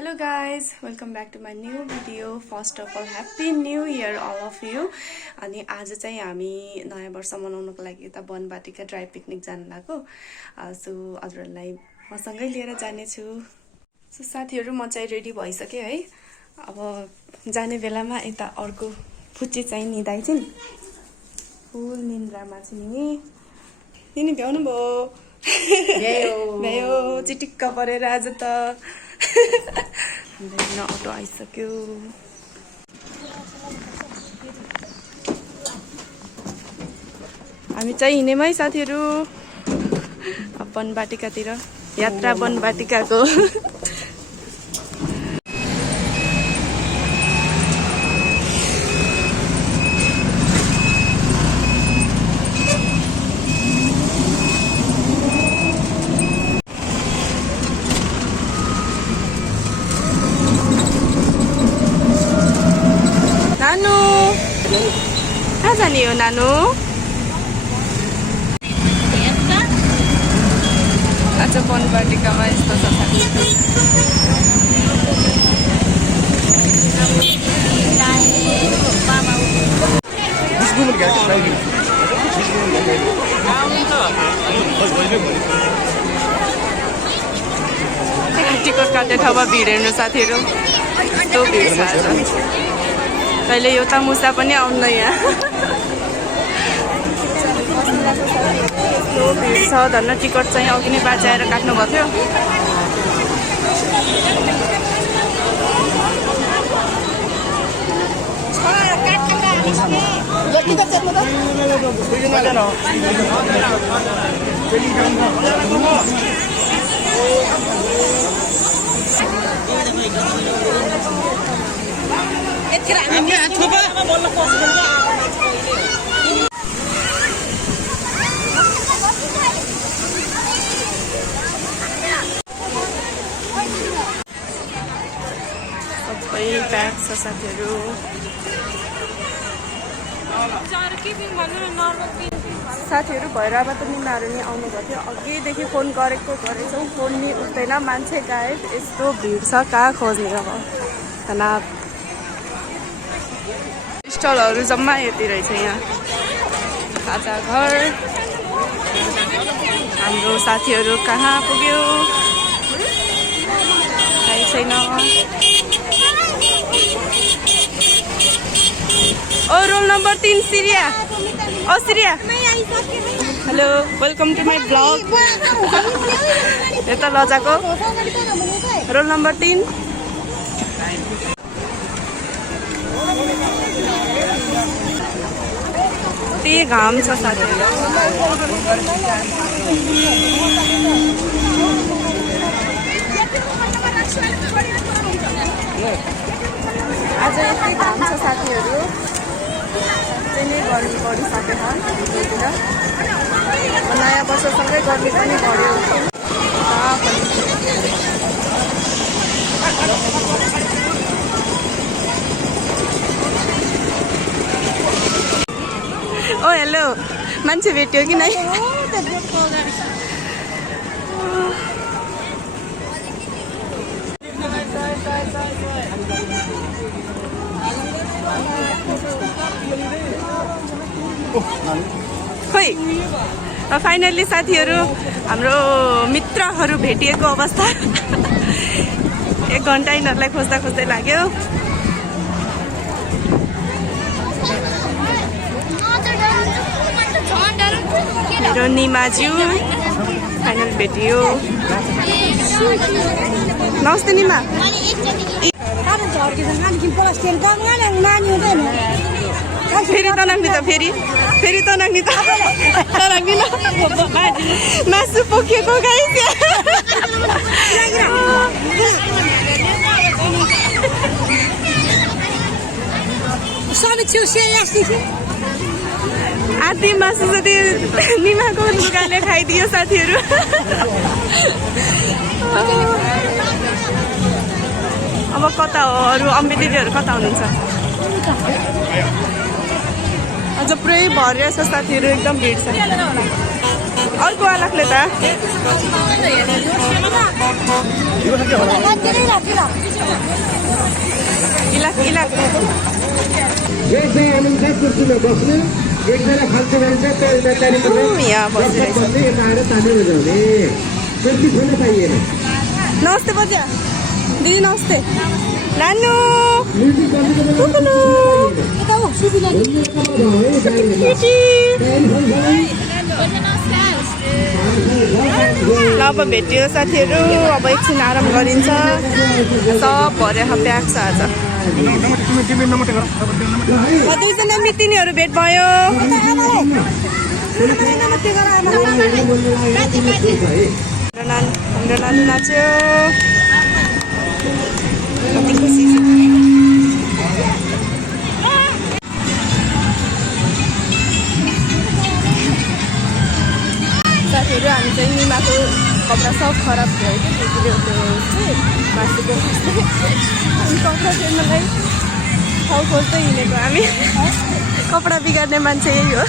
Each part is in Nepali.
Hello guys, welcome back to my new video. First of all, happy new year all of you. अनि आज चाहिँ हामी नयाँ वर्ष मनाउनको लागि यता बनबाटीका ड्राई पिकनिक जान लागो। सो हजुरहरुलाई मसँगै लिएर जाने छु। सो साथीहरु म चाहिँ रेडी भइसके है। अब जाने बेलामा यता अर्को फुच्ची चाहिँ निदाइ छिन्। फुल निन्द्रामा छिन् नि। तिनी भ्याउनु भयो। भ्यायो चिटिक्क परेर आज त अटो आइसक्यो। हामी चाहिँ हिँडेमै साथीहरु बनबाटिकातिर यात्रा बनबाटिकाको। नानु कहाँ जाने हो नानु? आज बनबाटिकामा यस्तो छ टिकट काट्ने ठाउँमा भिड हेर्नु साथीहरु यस्तो भिड छ। कहिले यो मुसा पनि आउन्न यहाँ। यस्तो भिड छ धन्न। टिकट चाहिँ अघि नै बाचाएर काट्नु भएको थियो। सबै प्याक छ साथीहरु। साथीहरु भैराबाट निमाहरू नि आउनु भएको थियो। अघिदेखि फोन गरेछौँ फोन नि उठ्दैन। मान्छे गायब। यस्तो भिड छ कहाँ खोज्ने अब तनाव। स्टलहरू जम्मा यति रहेछ यहाँ। खाजा घर। हाम्रो साथीहरु कहाँ पुग्यो थाहै छैन। ओ रोल नम्बर 3 सिरिया। ओ सिरिया hello welcome to my blog. यता लजाको रोल नम्बर 3। त्यही घाम छ साथीहरु। आज यति घाम छ साथीहरु। नै गर्मी बढिसकेछ हिजोतिर। नयाँ वर्षसँगै गर्मी पनि बढ्यो। ओ हेलो मान्छे भेट्यो कि नै? खोइ फाइनली साथीहरु हाम्रो मित्रहरू भेटिएको अवस्था। 1 घण्टा यिनीहरूलाई खोज्दा खोज्दै लाग्यो। मेरो निमाज्यू फाइनल भेटियो। नमस्ते निमा। फेरि तनाग्ने त फेरि तनाग्ने त तनाग्दिन। मासु पोखिएको गाइस। आधी मासु जति निमाको लुगाले खाइदियो साथीहरु। अब कता हो अरू अम्बेदिदीहरु कता हुनुहुन्छ? आज पुरै भरिया छ साथीहरु। एकदम भिड छ। अर्को आलाकले त इलाक एकजनाअनुसार कुर्सीमा बस्नु एकजना खाल्छु भन्छ यहाँ बसिरहेछ कुर्सी छोड्न पाइएन नमस्ते बजा दिदी नमस्ते नानु ल अब भेटियो साथीहरू अब एकछिन आराम गरिन्छ सब भरे प्याक छ आज दुईजना मितिनीहरू भेट भयो हाम्रो नानु नाच्यो कति खुसी छ साथीहरू हामी चाहिँ निमाको कपडा सब खराब भयो कि त्यो मासुको अनि कपडा फेर्नलाई ठाउँ खोज्दै हिँडेको हामी कपडा बिगार्ने मान्छे यही हो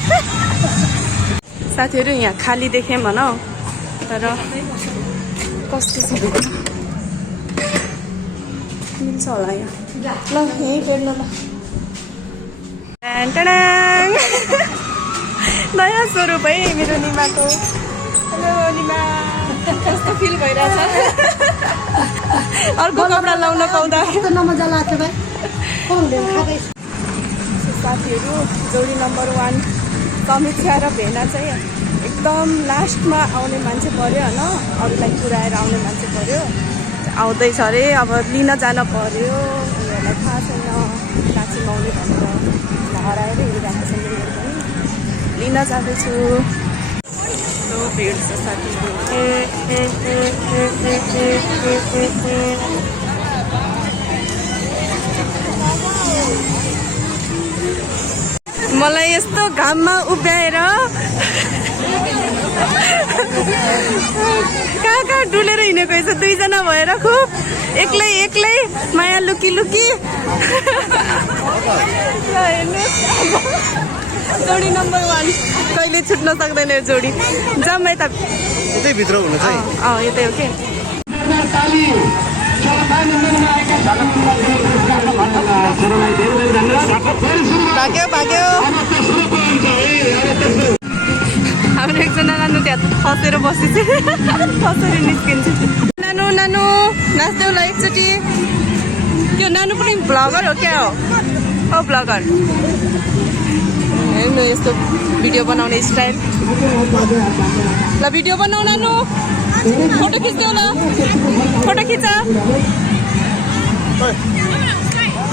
साथीहरू यहाँ खाली देखेँ भनौँ तर कस्तो छ मिल्छ होला यहाँ ल यहीँ फेर्न ल नयाँ स्वरूप है मेरो निमाको हेलो निमा कस्तो फिल भइरहेछ अर्को कपडा लाउन पाउँदा मजा लाग्छ भाइ साथीहरू जोडी नम्बर 1 समीक्षा र भेना चाहिँ एकदम लास्टमा आउने मान्छे पर्यो होइन अरूलाई पुऱ्याएर आउने मान्छे पर्यो आउँदैछ अरे अब लिन जान पर्यो उनीहरूलाई थाहा छैन काँचीमा आउने भनेर हराएर हिँडिरहेको छ मेरो पनि लिन जाँदैछु भिड छ साथीहरू मलाई यस्तो घाममा उभ्याएर कहाँ कहाँ डुलेर हिँडेको रहेछ दुईजना भएर खुब एक्लै एक्लै माया लुकी लुकी हेर्नुहोस् जोडी नम्बर 1 कहिले छुट्न सक्दैन यो जोडी जम्मा यता यतै भित्र हुनु चाहिँ यतै हो के भाग्यो भाग्यो हाम्रो एकजना नानु त्यहाँ खसेर बसेछ खसेर निस्किन्छ नानु नानु नाच्दै होला एकचोटि त्यो नानु पनि भ्लगर हो क्या हो भ्लगर हेर्नु यस्तो भिडियो बनाउने स्टाइल ल भिडियो बनाउ नानु फोटो खिच्दै होला फोटो खिच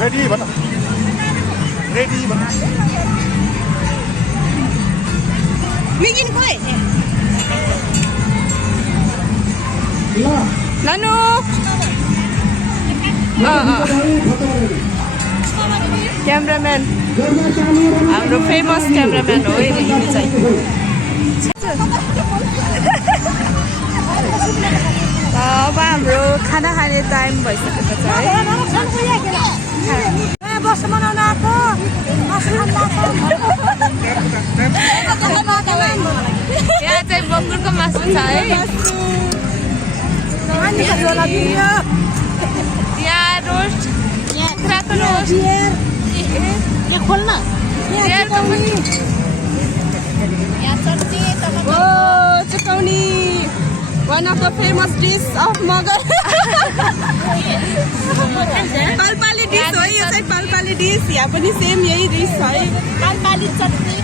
रेडी भन रेडी भन मिगिन खोइ नानु क्यामराम्यान हाम्रो फेमस क्यामराम्यान हो यिनी चाहिँ अब हाम्रो खाना खाने टाइम भइसकेको छ है यहाँ चाहिँ बङ्गुरको मासु छ है यहाँ रोस्ट कुखुराको रोस्ट चुकाउनी one of the famous dish of Mughal. पालपाली डिस हो यो चाहिँ पालपाली डिस यहाँ पनि सेम यही डिस है पालपाली चटनी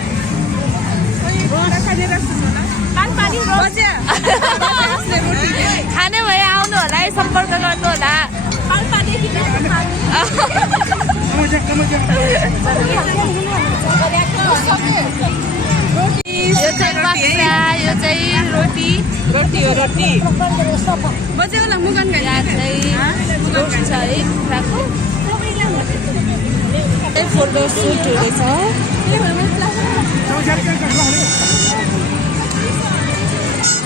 खाने भए आउनु होला है सम्पर्क गर्नु होला पालपाली यो चाहिँ बाक्सा यो चाहिँ रोटी रोटी हो रोटी बजे होला मुगन यहाँ चाहिँ रोटी छ है कुखुराको फोटो सुट हुँदैछ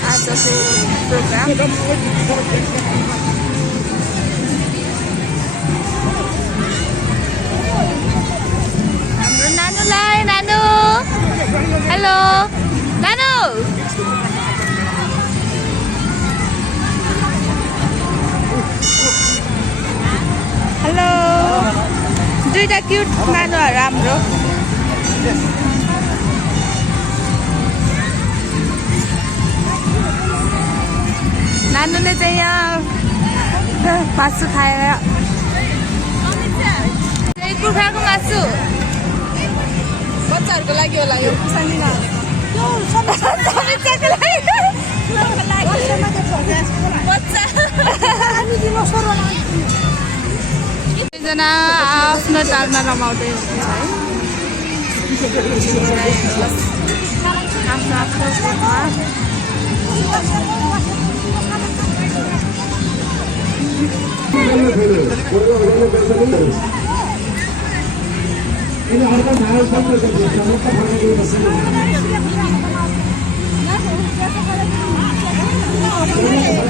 आजको प्रोग्राम हाम्रो नानुलाई नानु हेलो नानु हेलो दुईटा क्युट नानुहरू राम्रो नानुले चाहिँ यहाँ मासु खाएर कुखुराको मासु बच्चाहरूको लागि होला यो खुर्सानीमा दुईजना आफ्नो चाडमा रमाउँदै हुनुहुन्छ है आफ्नो आफ्नो फोनमा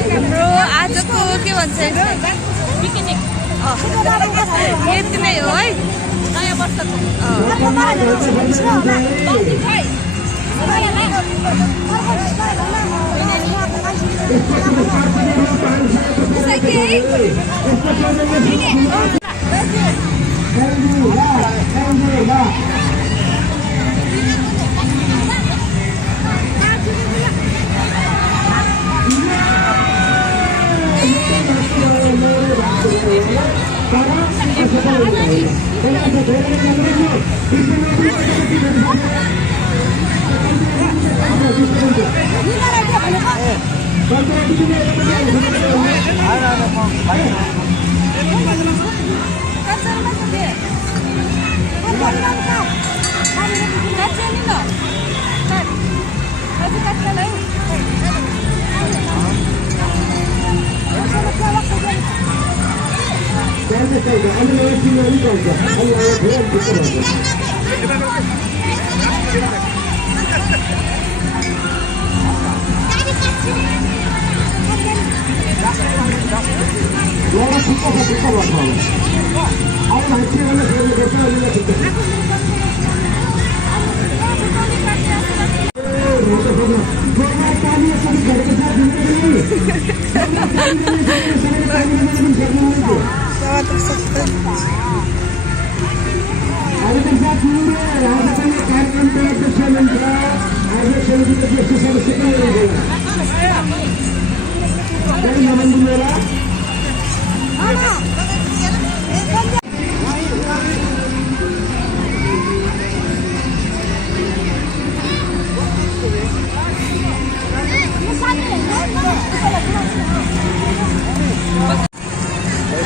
हाम्रो आजको के भन्छ पिकनिक यति नै हो है नयाँ वर्षको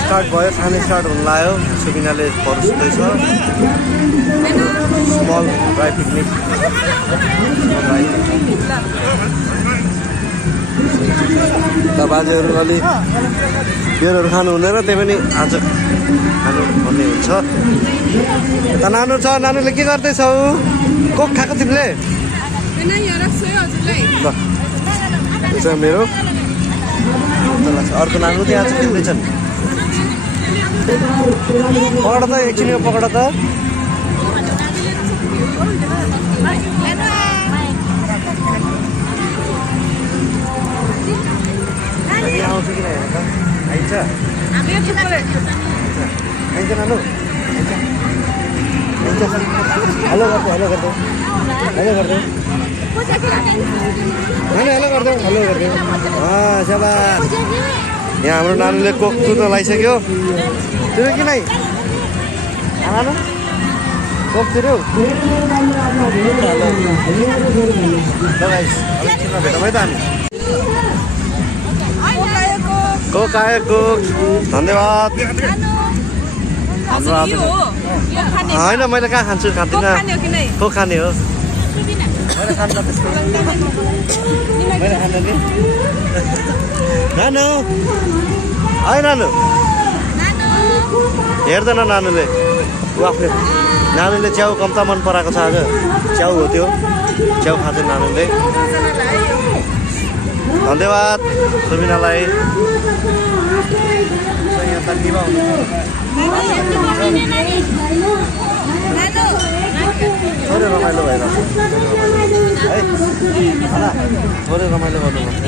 स्टार्ट भयो खाने स्टार्ट हुन लाग्यो सुबिनाले परोस्दैछ स्मल ड्राई पिकनिक बाजेहरू अलि बियरहरू खानु हुँदैन त्यही पनि आज खानु भन्ने हुन्छ यता नानु छ नानुले के गर्दैछौ कोक खाएको तिमीले ल यो चाहिँ मेरो अर्को नानु त्यहाँ चाहिँ खेल्दैछन् पकड त एकछिन पकड त आउँछ कि हेर त आइन्छ आइन्छ नानु हेलो गर्दै हेलो गर्दै हेलो गर्दै हेलो गर्दै हेलो गर्दै सेवा यहाँ हाम्रो नानुले कोक तुर्न लगाइसक्यो तिरो कि नै नानु कोक तिर्यौ भेटौँ है त हामी कोक आयो कोक धन्यवाद हाम्रो होइन मैले कहाँ खान्छु खाँदिनँ कोक खाने हो मैले खानु त्यस्तो मैले खानु नि नानु है नानु हेर्दैन नानुले ऊ आफूले नानुले च्याउ कम्ता मन पराएको छ आज च्याउ हो त्यो च्याउ खान्छ नानुले धन्यवाद सुबिनालाई थोरै रमाइलो भइरहेको है थोरै रमाइलो गर्नुपर्छ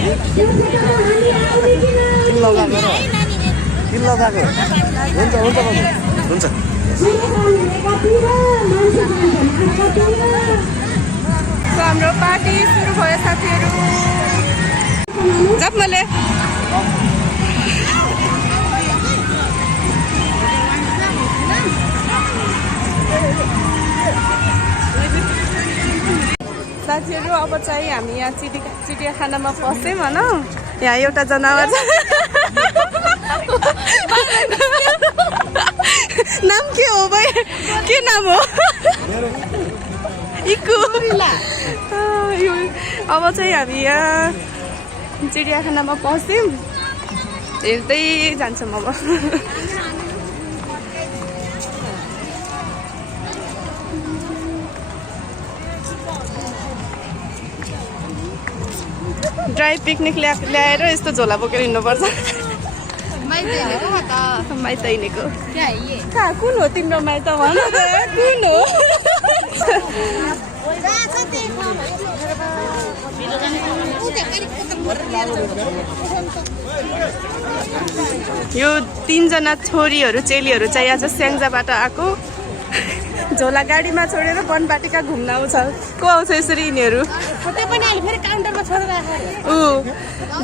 किन लगाएको र किन लगाएको हुन्छ हुन्छ हुन्छ हाम्रो पार्टी सुरु भयो साथीहरू जपले साथीहरू अब चाहिँ हामी यहाँ चिडियाखानामा पस्यौँ होइन यहाँ एउटा जनावर छ नाम के हो भाइ के नाम हो इक्कु अब चाहिँ हामी यहाँ चिडियाखानामा पस्यौँ हेर्दै जान्छौँ अब ड्राई पिकनिक ल्याएर यस्तो झोला बोकेर हिँड्नुपर्छ माइत हिँडेको कहाँ कुन हो तिम्रो माइत भन कुन हो यो 3 जना छोरीहरू चेलीहरू चाहिँ आज स्याङ्जाबाट आएको झोला गाडीमा छोडेर वनबाटिका घुम्न आउँछ को आउँछ यसरी यिनीहरू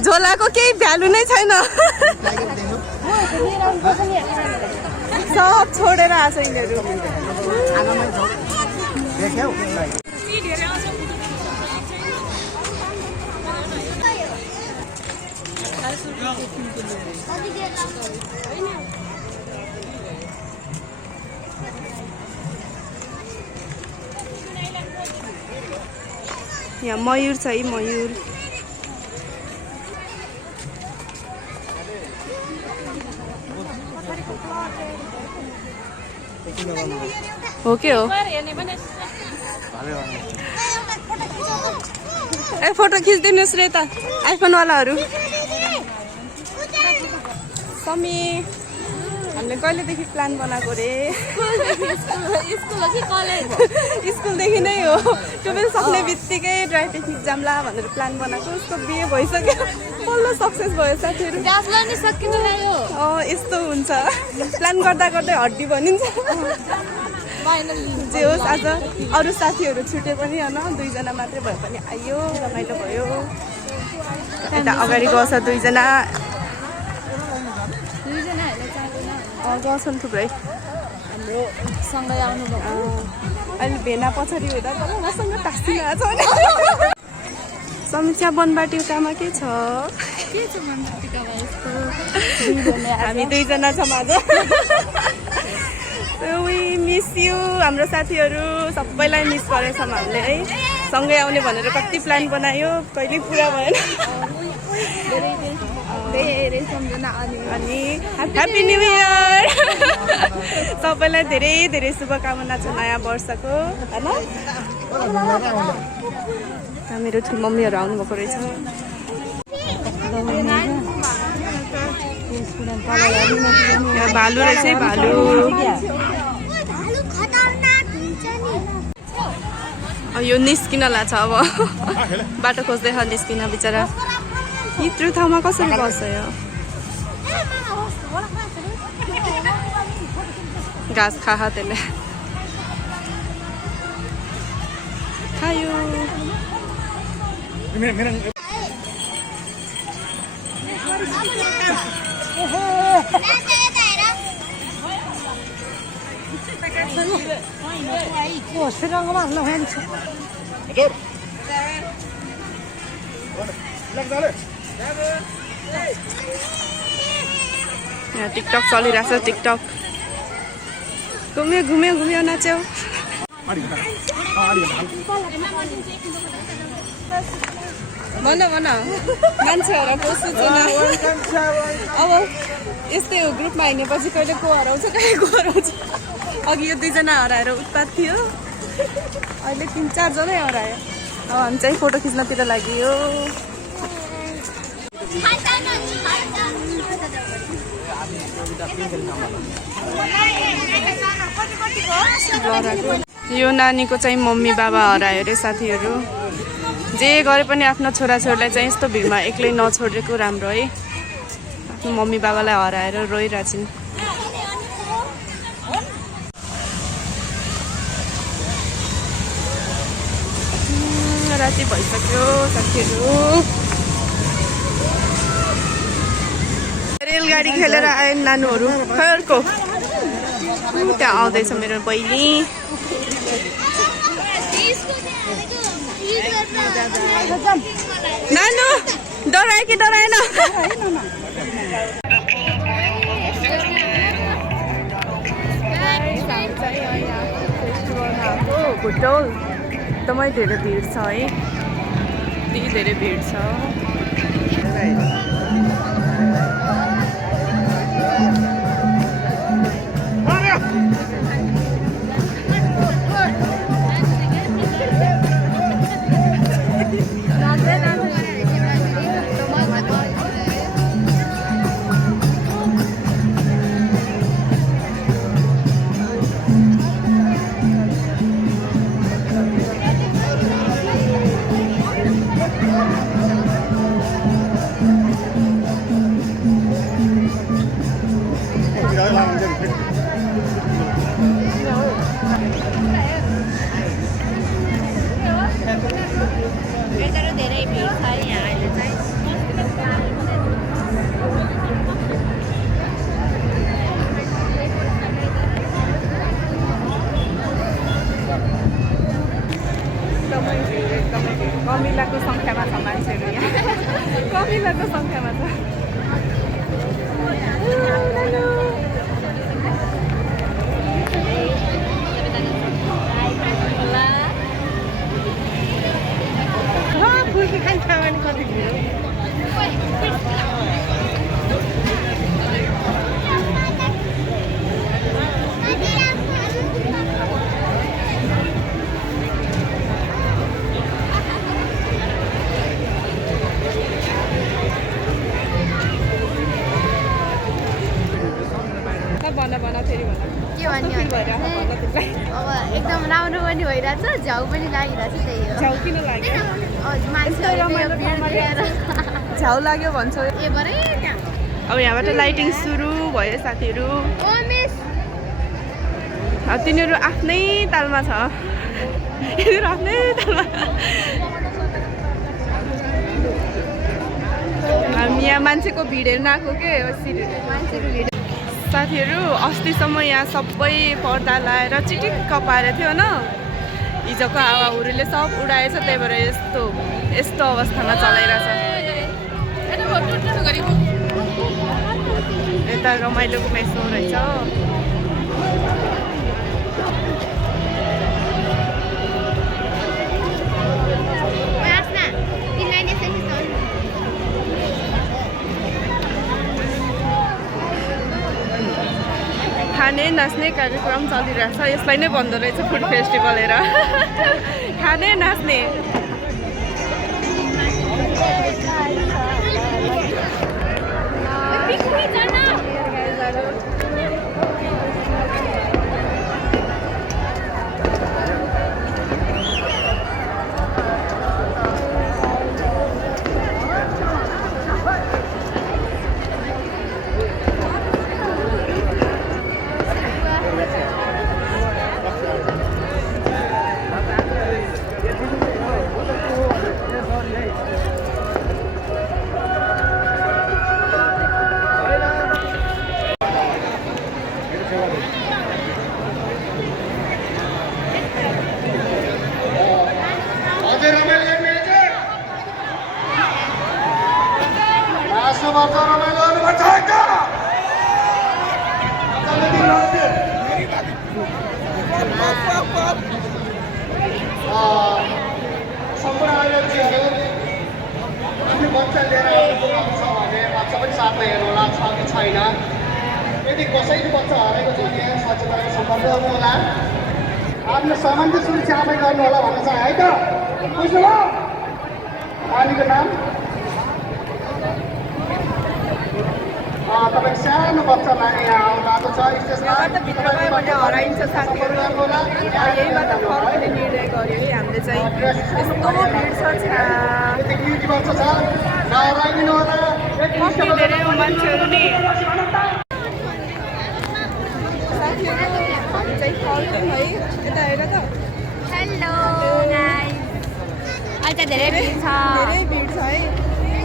झोलाको केही भ्यालु नै छैन सब छोडेर आएको छ यिनीहरू यहाँ मयूर छ है मयूर हो के हो ए फोटो खिचिदिनुहोस् रे त आइफोनवालाहरू समी हामीले कहिलेदेखि प्लान बनाएको रे स्कुलदेखि नै हो 12 सक्ने बित्तिकै ड्राई पिकनिक जाम्ला भनेर प्लान बनाएको उसको बिहे भइसक्यो पल्लो सक्सेस भयो साथीहरू यस्तो हुन्छ प्लान गर्दा गर्दै हड्डी बनिन्छ जे होस् आज अरू साथीहरू छुटे पनि होइन 2 जना मात्रै भए पनि आयो रमाइलो भयो यता अगाडि गएछ 2 जना गर्छन् थुप्रै हाम्रो सँगै आउनुभयो अहिले भेना पछाडि हुँदा त मसँग टाँसिरहेको छ समीक्षा वनबाटिकामा के छ हामी 2 जना छौँ आज वी मिस यु हाम्रो साथीहरू सबैलाई मिस गरेछौँ हामीले है सँगै आउने भनेर कति प्लान बनायो कहिले पुरा भएन धेरै सम्झना अनि ह्याप्पी न्यू इयर सबैलाई धेरै धेरै शुभकामना छ नयाँ वर्षको होइन मेरो ठुलो मम्मीहरू आउनुभएको रहेछ भालु रहेछ भालु यो निस्किनला छ अब बाटो खोज्दै निस्किन बिचरा यत्रो ठाउँमा कसरी बस्छ यो घाँस खा त्यसले खायो यहाँ टिकटक चलिरहेको छ टिकटक घुम्यो घुम्यो घुम्यो नाच्यो भन भन मान्छेहरू अब यस्तै हो ग्रुपमा हिँडेपछि कहिले को हराउँछ कहिले को हराउँछ अघि यो 2 जना हराएर उत्पात थियो अहिले 3-4 जनै हरायो अब हामी चाहिँ फोटो खिच्नतिर लाग्यो यो नानीको चाहिँ मम्मी बाबा हरायो अरे साथीहरू जे गरे पनि आफ्नो छोराछोरीलाई चाहिँ यस्तो भिडमा एक्लै नछोडेको राम्रो है आफ्नो मम्मी बाबालाई हराएर रोइरहेछन् राति भइसक्यो साथीहरू। रेलगाडी खेलेर आए नानुहरू खैरको। त्यहाँ आउँदैछ मेरो बहिनी। नानु डरायो कि डराएन? भुटौल एकदमै धेरै भिड छ है, यति धेरै भिड छ। कमिलाको सङ्ख्यामा छ मान्छेहरू यहाँ, कमिलाको सङ्ख्यामा छ। अब एकदम राम्रो पनि भइरहेछ, झ्याउ पनि लागिरहेछ। त्यही हो, झ्याउ किन लाग्यो? झ्याउ लाग्यो भन्छ। अब यहाँबाट लाइटिङ सुरु भयो साथीहरू। तिनीहरू आफ्नै तालमा छ, यिनीहरू आफ्नै तालमा। हामी यहाँ मान्छेको भिड हेर्न आएको के मान्छेको भिड। साथीहरू अस्तिसम्म यहाँ सबै पर्दा लाएर चिटिक्क पारेको थियो होइन, हिजोको हावाहुरीले सब उडाएछ, त्यही भएर यस्तो अवस्थामा चलाइरहेछ। यता रमाइलोको मेसो रहेछ। खाने नाच्ने कार्यक्रम चलिरहेछ, यसलाई नै भन्दो रहेछ फुड फेस्टिभल हेर। खाने नाच्ने। सम्पूर्ण आयोजकहरू आफ्नो बच्चा लिएर आउनुहुन्छ भने बच्चा पनि साथमा हेर्नुहोला छ कि छैन। यदि कसैको बच्चा हराएको छ भने सचेतन सम्पर्क गर्नुहोला। आफ्नो सामान चाहिँ सुरक्षा आफै गर्नु होला भन्न चाहे है त, बुझ्नुभयो? नानीको नाम तपाईँ सानो बच्चालाई यहाँ आउनु छ स्टेजमा हराइन्छ साथीहरू। यहीबाट फर्कने निर्णय गर्यो है हामीले चाहिँ। यस्तो भिड छ, कति धेरै मान्छेहरू नि। साथीहरू हामी चाहिँ फर्क्यौँ है, यता हेर त। हेलो गाइस, अहिले चाहिँ धेरै भिड छ धेरै भिड छ है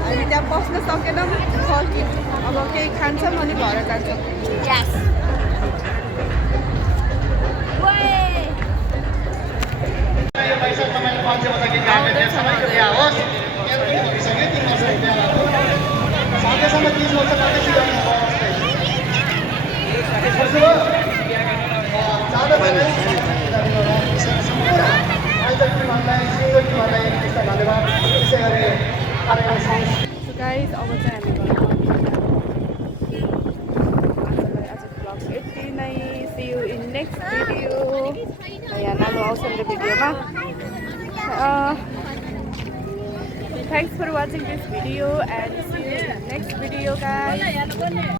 हामी त्यहाँ बस्न सकेनौँ फर्क्यौँ अब केही खान्छौँ अनि घर जान्छौँ यस यो पैसा तपाईँले 500 गीत गाएको थियो सबैको बिहा होस् मेरो पनि भइसक्यो 3 वर्षको बिहा भएको सकेसम्म 30 वर्ष कतै गर्नु पर्छ जाँदा जाँदै आइजकीहरूलाई सिङ्गोकीहरूलाई यस्तो धन्यवाद विशेष गरी कार्यक्रम सङ्घ गाइज अब चाहिँ हामी आजको ब्लग यति नै see you in next video यहाँ नाम आउँछ मेरो भिडियोमा thanks for watching this video and see you in next video guys